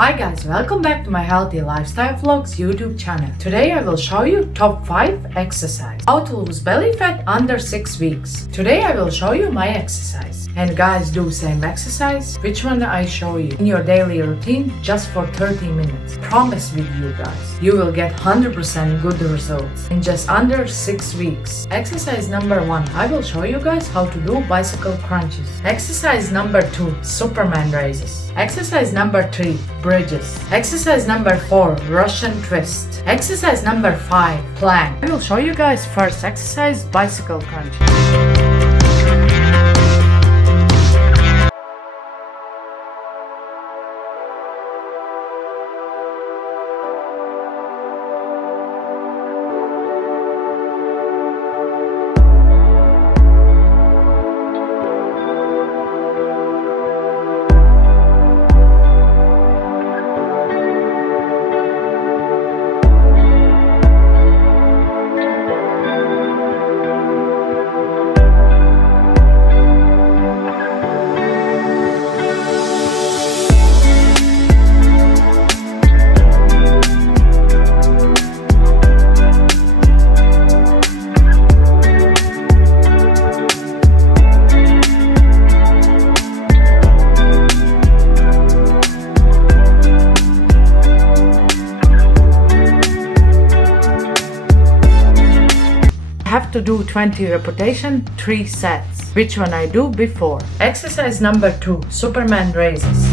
Hi guys, welcome back to my Healthy Lifestyle Vlogs YouTube channel. Today I will show you top 5 exercise. How to lose belly fat under 6 weeks. Today I will show you my exercise. And guys, do same exercise, which one I show you in your daily routine just for 30 minutes. Promise with you guys, you will get 100% good results in just under 6 weeks. Exercise number 1, I will show you guys how to do bicycle crunches. Exercise number 2, Superman raises. Exercise number 3, bridges. Exercise number 4, Russian twist. Exercise number 5, plank. I will show you guys first exercise, bicycle crunches. Have to do 20 repetition, 3 sets, which one I do before. Exercise number 2, Superman raises.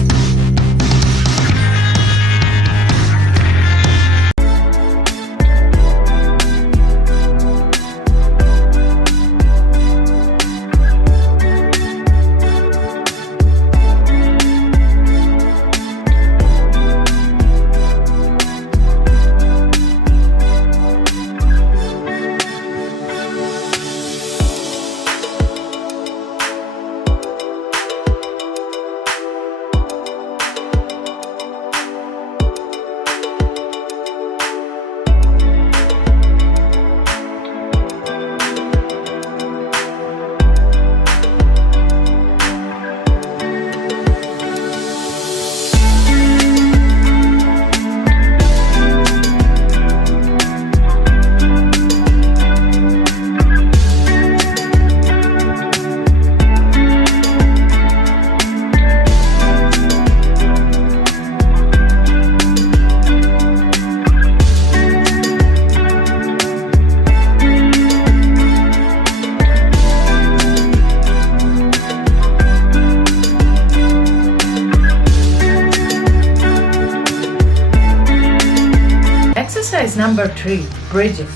Exercise number 3, bridges.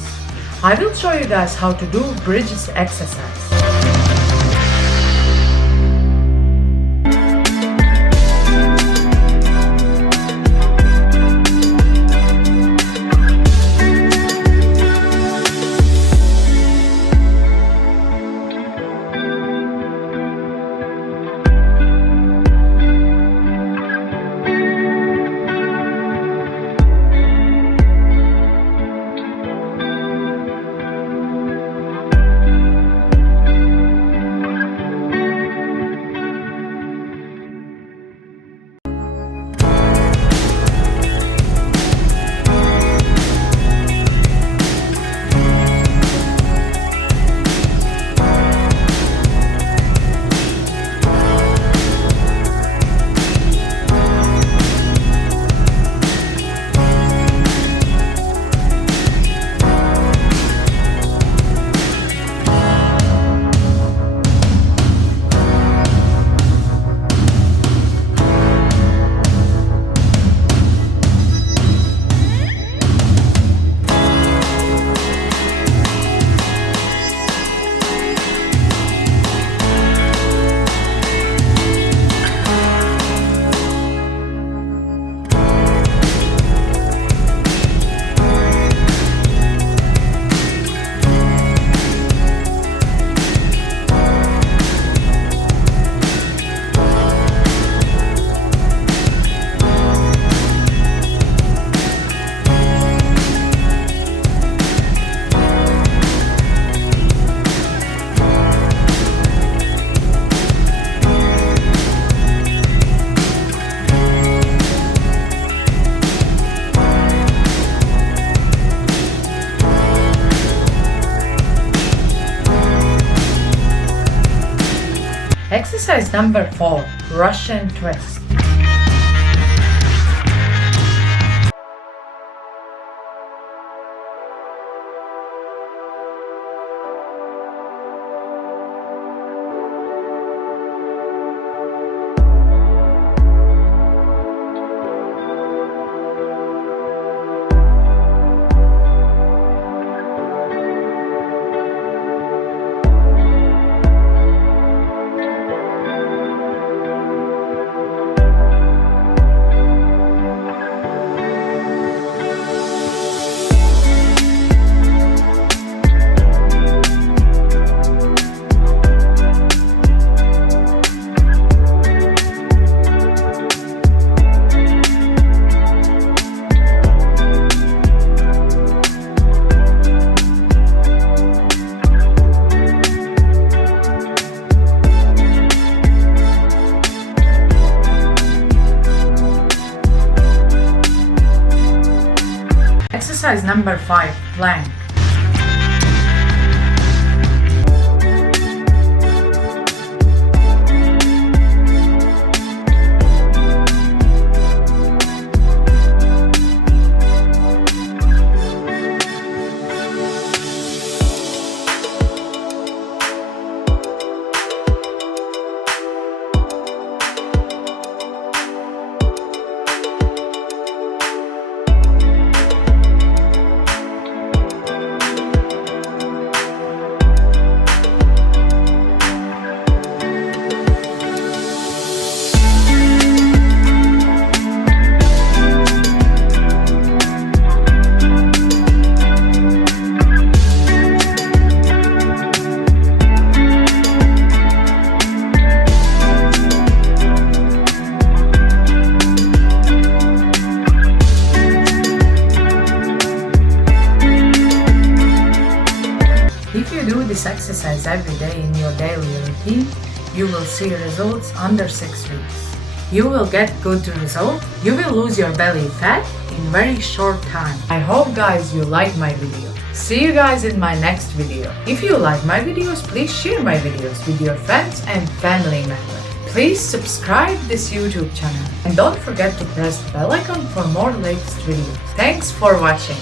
I will show you guys how to do bridges exercise. Exercise number 4, Russian twist. Exercise number 5, plank. If you do this exercise every day in your daily routine, you will see results under 6 weeks. You will get good results. You will lose your belly fat in very short time. I hope guys you like my video. See you guys in my next video. If you like my videos, please share my videos with your friends and family members. Please subscribe this YouTube channel and don't forget to press the bell icon for more latest videos. Thanks for watching.